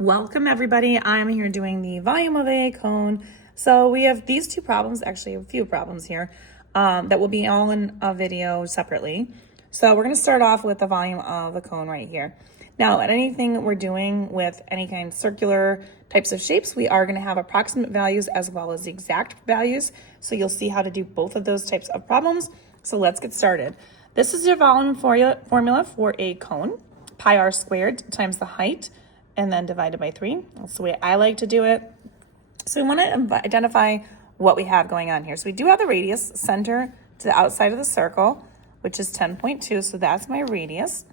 Welcome everybody. I'm here doing the volume of a cone. So we have these two problems, actually a few problems here, that will be all in a video separately. So we're going to start off with the volume of the cone right here. Now at anything we're doing with any kind of circular types of shapes, we are going to have approximate values as well as the exact values. So you'll see how to do both of those types of problems. So let's get started. This is your volume formula for a cone. Pi r squared times the height and then divided by 3. That's the way I like to do it. So we want to identify what we have going on here. So we do have the radius center to the outside of the circle, which is 10.2. So that's my radius.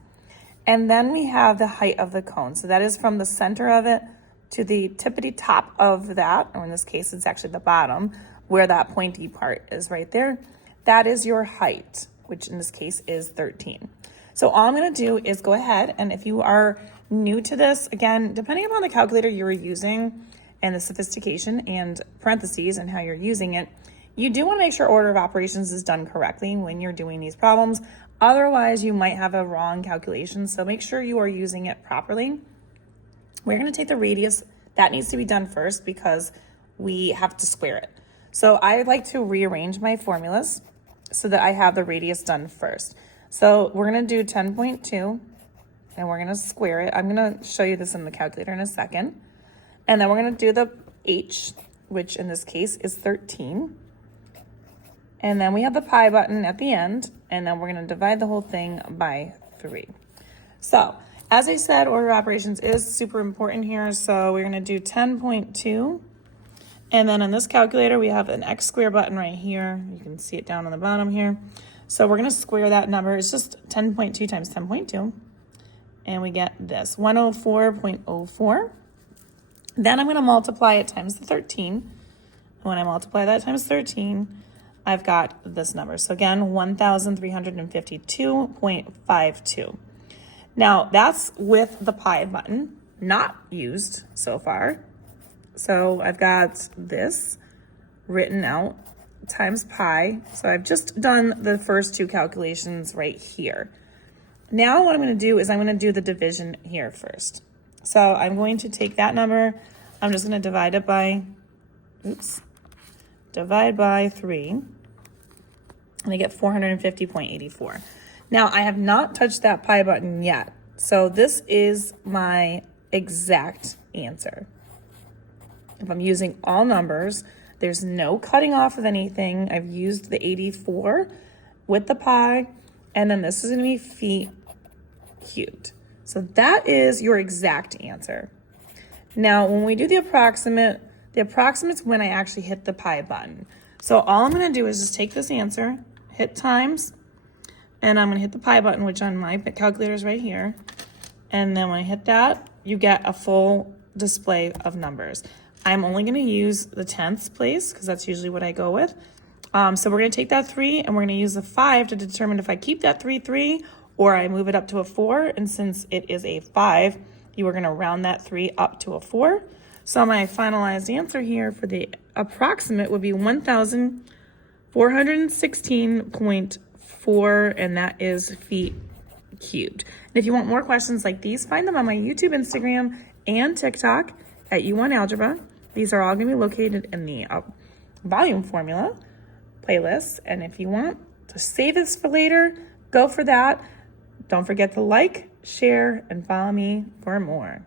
And then we have the height of the cone. So that is from the center of it to the tippity top of that, or in this case, it's actually the bottom, where that pointy part is right there. That is your height, which in this case is 13. So all I'm going to do is go ahead, and if you are new to this, again, depending upon the calculator you're using and the sophistication and parentheses and how you're using it, you do want to make sure order of operations is done correctly when you're doing these problems. Otherwise, you might have a wrong calculation, so make sure you are using it properly. We're going to take the radius. That needs to be done first because we have to square it. So I like to rearrange my formulas so that I have the radius done first. So we're going to do 10.2 and we're going to square it. I'm going to show you this in the calculator in a second. And then we're going to do the h, which in this case is 13. And then we have the pi button at the end, and then we're going to divide the whole thing by 3. So as I said, order of operations is super important here. So we're going to do 10.2. And then in this calculator, we have an x squared button right here. You can see it down on the bottom here. So we're going to square that number. It's just 10.2 times 10.2. And we get this, 104.04. Then I'm going to multiply it times the 13. And when I multiply that times 13, I've got this number. So again, 1,352.52. Now that's with the pi button, not used so far. So I've got this written out times pi. So I've just done the first two calculations right here. Now what I'm going to do is I'm going to do the division here first. So I'm going to take that number, I'm just going to divide it by, divide by 3, and I get 450.84. Now I have not touched that pi button yet. So this is my exact answer. If I'm using all numbers, there's no cutting off of anything. I've used the 84 with the pi, and then this is going to be feet cubed. So that is your exact answer. Now, when we do the approximate's when I actually hit the pi button. So all I'm going to do is just take this answer, hit times, and I'm going to hit the pi button, which on my calculator is right here. And then when I hit that, you get a full display of numbers. I'm only going to use the tenths place because that's usually what I go with. So we're going to take that 3 and we're going to use the 5 to determine if I keep that 3 or I move it up to a 4. And since it is a 5, you are going to round that 3 up to a 4. So my finalized answer here for the approximate would be 1,416.4, and that is feet cubed. And if you want more questions like these, find them on my YouTube, Instagram, and TikTok at U1Algebra. These are all going to be located in the volume formula playlist. And if you want to save this for later, go for that. Don't forget to like, share, and follow me for more.